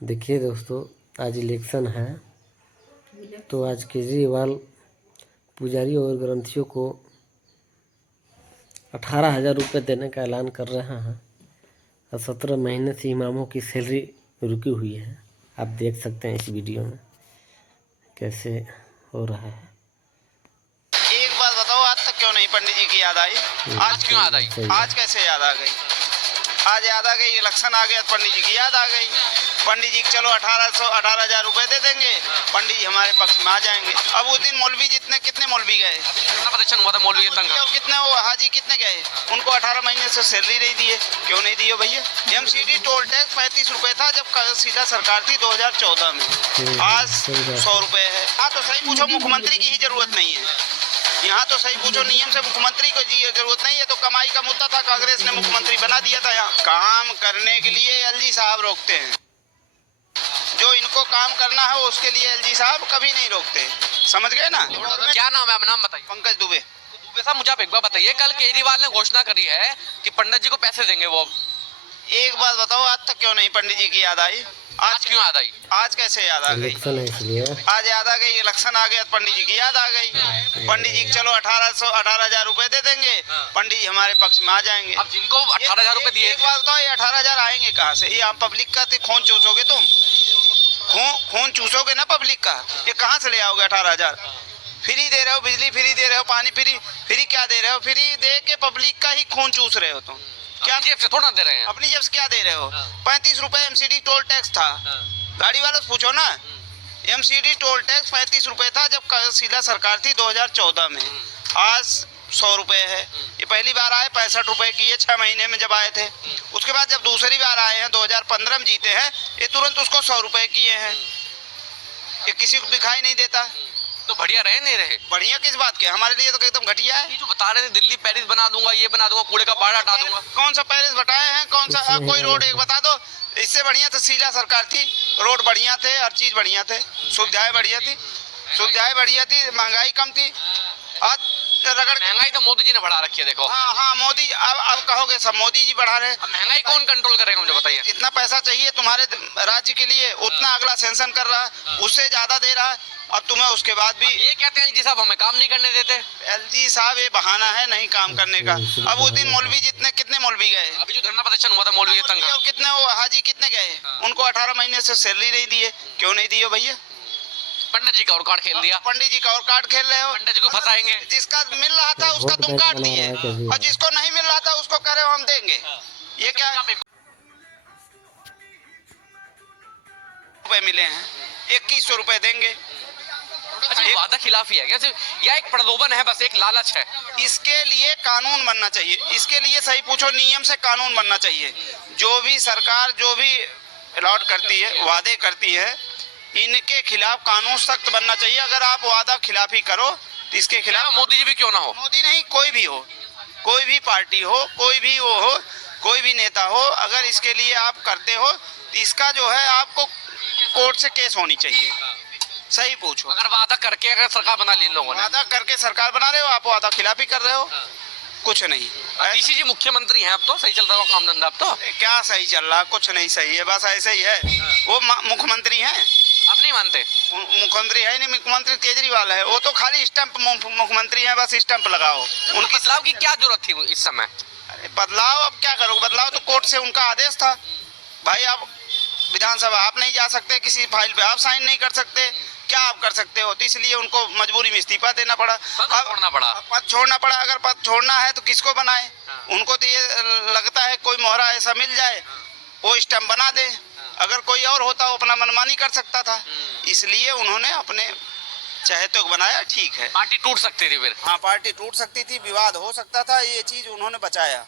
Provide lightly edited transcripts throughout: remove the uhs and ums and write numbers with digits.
देखिए दोस्तों, आज इलेक्शन है तो आज केजरीवाल पुजारी और ग्रंथियों को 18,000 रुपये देने का ऐलान कर रहे हैं और 17 महीने से इमामों की सैलरी रुकी हुई है। आप देख सकते हैं इस वीडियो में कैसे हो रहा है। एक बात बताओ, आज तक क्यों नहीं पंडित जी की याद आई? आज क्यों याद आई? आज कैसे याद आ गई? आज याद आ गई, इलेक्शन आ गया, पंडित जी की याद आ गई। पंडित जी चलो 18,000 रुपए दे देंगे, पंडित जी हमारे पक्ष में आ जाएंगे। अब उस दिन मौलवी कितने मौलवी गए? प्रदर्शन हुआ था मौलवी के संग। कितने वो हाजी कितने गए? उनको 18 महीने से सैलरी नहीं दिए। क्यों नहीं दिए भैया? एमसीडी टोल टैक्स 35 रुपए था जब सीधा सरकार थी 2014 में। आज 100 रुपए है। हाँ तो सही पूछो, मुख्यमंत्री की ही जरूरत नहीं है। यहाँ तो सही पूछो, नियम से मुख्यमंत्री को जरूरत नहीं है। तो कमाई का मुद्दा था, कांग्रेस ने मुख्यमंत्री बना दिया था। यहाँ काम करने के लिए एलजी साहब रोकते हैं। जो इनको काम करना है उसके लिए एलजी साहब कभी नहीं रोकते। समझ गए ना? क्या नाम है? नाम बताइए। पंकज दुबे। दुबे साहब, मुझे आप एक बार बताइए, कल केजरीवाल ने घोषणा करी है कि पंडित जी को पैसे देंगे वो। एक बात बताओ, आज तक क्यों नहीं पंडित जी की याद आई? आज क्यों याद आई? आज कैसे याद आ गई? इलेक्शन है इसलिए आज याद आ गई, इलेक्शन आ गया, पंडित जी की याद आ गई। पंडित जी चलो 18,000 रुपए दे देंगे, पंडित जी हमारे पक्ष में आ जाएंगे। अब जिनको 18,000 रुपए दिए, एक बात बताओ, ये 18,000 आएंगे कहाँ से? ये आम पब्लिक का खून चूसोगे तुम? खून चूसोगे ना पब्लिक का। ये कहाँ से ले आओगे 18,000? फ्री दे रहे हो, बिजली फ्री दे रहे हो, पानी फ्री क्या दे रहे हो? फ्री दे के पब्लिक का ही खून चूस रहे हो तुम। क्या जेब से थोड़ा दे रहे हैं? अपनी जेब से क्या दे रहे हो? 35 रुपए एमसीडी टोल टैक्स था। गाड़ी वालों से पूछो ना, एमसीडी टोल टैक्स 35 रुपए था जब सीधा सरकार थी 2014 में। आज 100 रुपए है। ये पहली बार आए 65 रुपए किए 6 महीने में जब आए थे। उसके बाद जब दूसरी बार आए हैं 2015 में जीते हैं, ये तुरंत उसको 100 रुपए किए हैं। ये किसी को दिखाई नहीं देता। तो बढ़िया रहे नहीं रहे? बढ़िया किस बात के? हमारे लिए तो एकदम घटिया है। ये जो बता रहे थे दिल्ली पेरिस बना दूंगा, ये बना दूंगा, कूड़े का पहाड़ हटा दूंगा। कौन सा पेरिस बताए हैं? कौन सा कोई रोड एक बता दो। इससे बढ़िया तो सीधा सरकार थी, रोड बढ़िया थे, हर चीज बढ़िया थे, सुविधाएं बढ़िया थी, महंगाई कम थी। आज महंगाई तो मोदी जी ने बढ़ा रखी है, देखो। हाँ मोदी, अब कहोगे सब मोदी जी बढ़ा रहे। महंगाई कौन कंट्रोल करेगा, मुझे बताइए। जितना पैसा चाहिए तुम्हारे राज्य के लिए उतना अगला सेंशन कर रहा है, उससे ज्यादा दे रहा है। अब तुम्हें उसके बाद भी ये कहते हैं जी साहब हमें काम नहीं करने देते। एलजी साहब ये बहाना है नहीं काम करने का। अब उस दिन मौलवी कितने मौलवी गए? अभी जो धरना प्रदर्शन हुआ था मौलवी के संग, और कितने वो हाजी कितने गए? उनको 18 महीने से सैलरी नहीं दिए। क्यों नहीं दिए भैया? पंडित जी का और कार्ड खेल दिया। पंडित जी का और कार्ड खेल रहे हो। पंडित जी को फंसाएंगे। जिसका मिल रहा था उसका तुम काट दिए, और जिसको नहीं मिल रहा था उसको कह रहे हो हम देंगे। ये क्या रुपए मिले हैं? 2100 रुपए देंगे। अच्छा, ये वादा खिलाफी है क्या? या एक प्रलोभन है, बस एक लालच है? इसके लिए कानून बनना चाहिए। इसके लिए सही पूछो, नियम से कानून बनना चाहिए। जो भी सरकार जो भी अलॉट करती है, वादे करती है, इनके खिलाफ कानून सख्त बनना चाहिए। अगर आप वादा खिलाफी करो तो इसके खिलाफ मोदी जी भी क्यों ना हो, मोदी नहीं, कोई भी हो, कोई भी पार्टी हो, कोई भी वो हो, कोई भी नेता हो, अगर इसके लिए आप करते हो तो इसका जो है आपको कोर्ट से केस होनी चाहिए। सही पूछो। अगर वादा करके अगर सरकार बना ली इन लोगों ने, वादा करके सरकार बना रहे हो, आप वादा खिलाफी कर रहे हो। कुछ नहीं। ऋषि जी मुख्यमंत्री हैं, अब तो सही चल रहा है काम धंधा। अब तो क्या सही चल रहा? कुछ नहीं सही है, बस ऐसे ही है। वो मुख्यमंत्री हैं, आप नहीं मानते? मुख्यमंत्री है नहीं, मुख्यमंत्री केजरीवाल है। वो तो खाली स्टंप मुख्यमंत्री है, बस स्टंप लगाओ। उनकी बदलाव की क्या जरूरत थी इस समय? अरे बदलाव अब क्या करोगे? बदलाव तो कोर्ट से उनका आदेश था। भाई आप विधानसभा आप नहीं जा सकते, किसी फाइल पे आप साइन नहीं कर सकते, क्या आप कर सकते हो? तो इसलिए उनको मजबूरी में इस्तीफा देना पड़ा, पद छोड़ना पड़ा। अगर पद छोड़ना है तो किसको बनाए? उनको तो ये लगता है कोई मोहरा ऐसा मिल जाए, वो स्टंप बना दे। अगर कोई और होता वो अपना मनमानी कर सकता था, इसलिए उन्होंने अपने चहेतों को बनाया। ठीक है, पार्टी टूट सकती थी फिर। हाँ पार्टी टूट सकती थी, विवाद हो सकता था, ये चीज उन्होंने बचाया।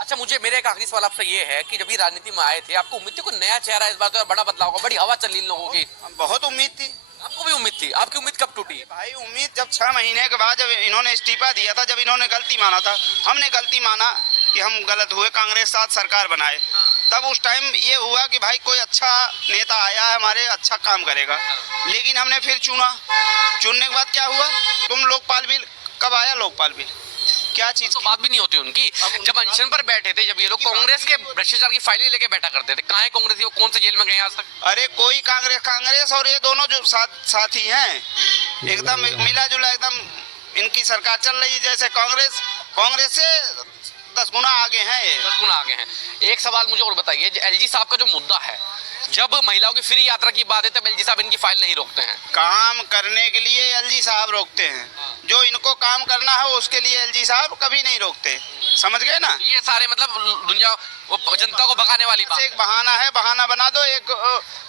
अच्छा, मुझे मेरे एक आखिरी सवाल आपसे ये है कि जब ये राजनीति में आए थे, आपको उम्मीद थी कोई नया चेहरा इस बार तो बड़ा बदलाव होगा, बड़ी हवा चली इन लोगों की? बहुत उम्मीद थी। आपको भी उम्मीद थी? आपकी उम्मीद कब टूटी? भाई उम्मीद जब 6 महीने के बाद जब इन्होंने इस्तीफा दिया था, जब इन्होंने गलती माना था, हमने गलती माना कि हम गलत हुए, कांग्रेस साथ सरकार बनाए, तब उस टाइम ये हुआ कि भाई कोई अच्छा नेता आया है हमारे, अच्छा काम करेगा। लेकिन हमने फिर चुनने के बाद क्या हुआ? तुम लोकपाल बिल कब आया? लोकपाल बिल क्या चीज तो बात भी नहीं होती उनकी। जब अनशन पर बैठे थे, जब ये लोग कांग्रेस के भ्रष्टाचार की फाइलें लेके बैठा करते थे, कहाँ है कांग्रेस? वो कौन से जेल में गए आज तक? अरे कोई कांग्रेस और ये दोनों जो साथी हैं एकदम मिला जुला, एकदम इनकी सरकार चल रही है। जैसे कांग्रेस से 10 गुना आगे हैं ये। 10 गुना आगे हैं। एक सवाल मुझे और बताइए, एलजी साहब का जो मुद्दा है, जब महिलाओं की फ्री यात्रा की बात है तब एलजी साहब इनकी फाइल नहीं रोकते हैं। काम करने के लिए एलजी साहब रोकते हैं, जो इनको काम करना है उसके लिए एलजी साहब कभी नहीं रोकते। समझ गए ना? ये सारे मतलब दुनिया वो जनता को भगाने वाली बात। एक बहाना है, बहाना बना दो, एक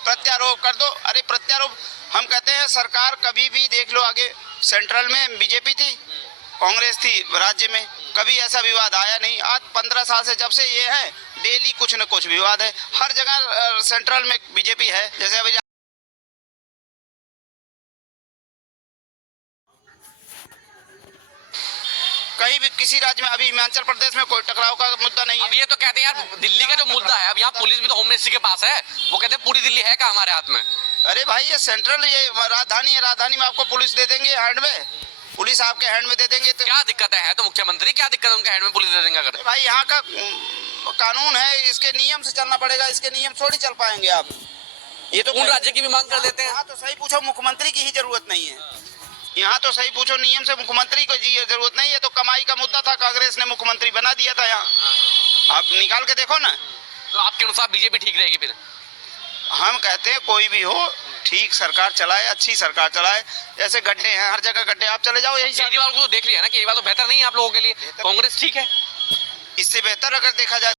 प्रत्यारोप कर दो। अरे प्रत्यारोप हम कहते हैं, सरकार कभी भी देख लो, आगे सेंट्रल में बीजेपी थी, कांग्रेस थी राज्य में, कभी ऐसा विवाद आया नहीं। आज 15 साल से जब से ये है, डेली कुछ न कुछ विवाद है। हर जगह सेंट्रल में बीजेपी है। जैसे अभी कहीं भी किसी राज्य में, अभी हिमाचल प्रदेश में कोई टकराव का मुद्दा नहीं है। अब ये तो कहते हैं यार दिल्ली का जो मुद्दा है, अब यहाँ पुलिस भी तो होम मिनिस्ट्री के पास है, वो कहते हैं पूरी दिल्ली है क्या हमारे हाथ में? अरे भाई ये सेंट्रल, ये राजधानी है, राजधानी में आपको पुलिस दे देंगे हैंड में, पुलिस आपके हैंड में दे देंगे। तो क्या दिक्कत है? तो मुख्यमंत्री क्या दिक्कत है उनके हैंड में पुलिस दे देंगे अगर? भाई यहाँ का कानून है, इसके नियम से चलना पड़ेगा, इसके नियम थोड़ी चल पाएंगे आप। ये तो उन राज्य की भी मांग कर देते हैं। यहाँ तो सही पूछो, मुख्यमंत्री की ही जरूरत नहीं है। यहाँ तो सही पूछो, नियम से मुख्यमंत्री को जरूरत नहीं है। तो कमाई का मुद्दा था, कांग्रेस ने मुख्यमंत्री बना दिया था यहाँ। आप निकाल के देखो ना। तो आपके अनुसार बीजेपी ठीक रहेगी फिर? हम कहते हैं कोई भी हो, ठीक सरकार चलाए, अच्छी सरकार चलाए। जैसे गड्ढे हैं हर जगह, गड्ढे आप चले जाओ, यही केजरीवाल को तो देख लिया ना, केजरीवाल तो बेहतर नहीं है आप लोगों के लिए, कांग्रेस ठीक है। इससे बेहतर अगर देखा जाए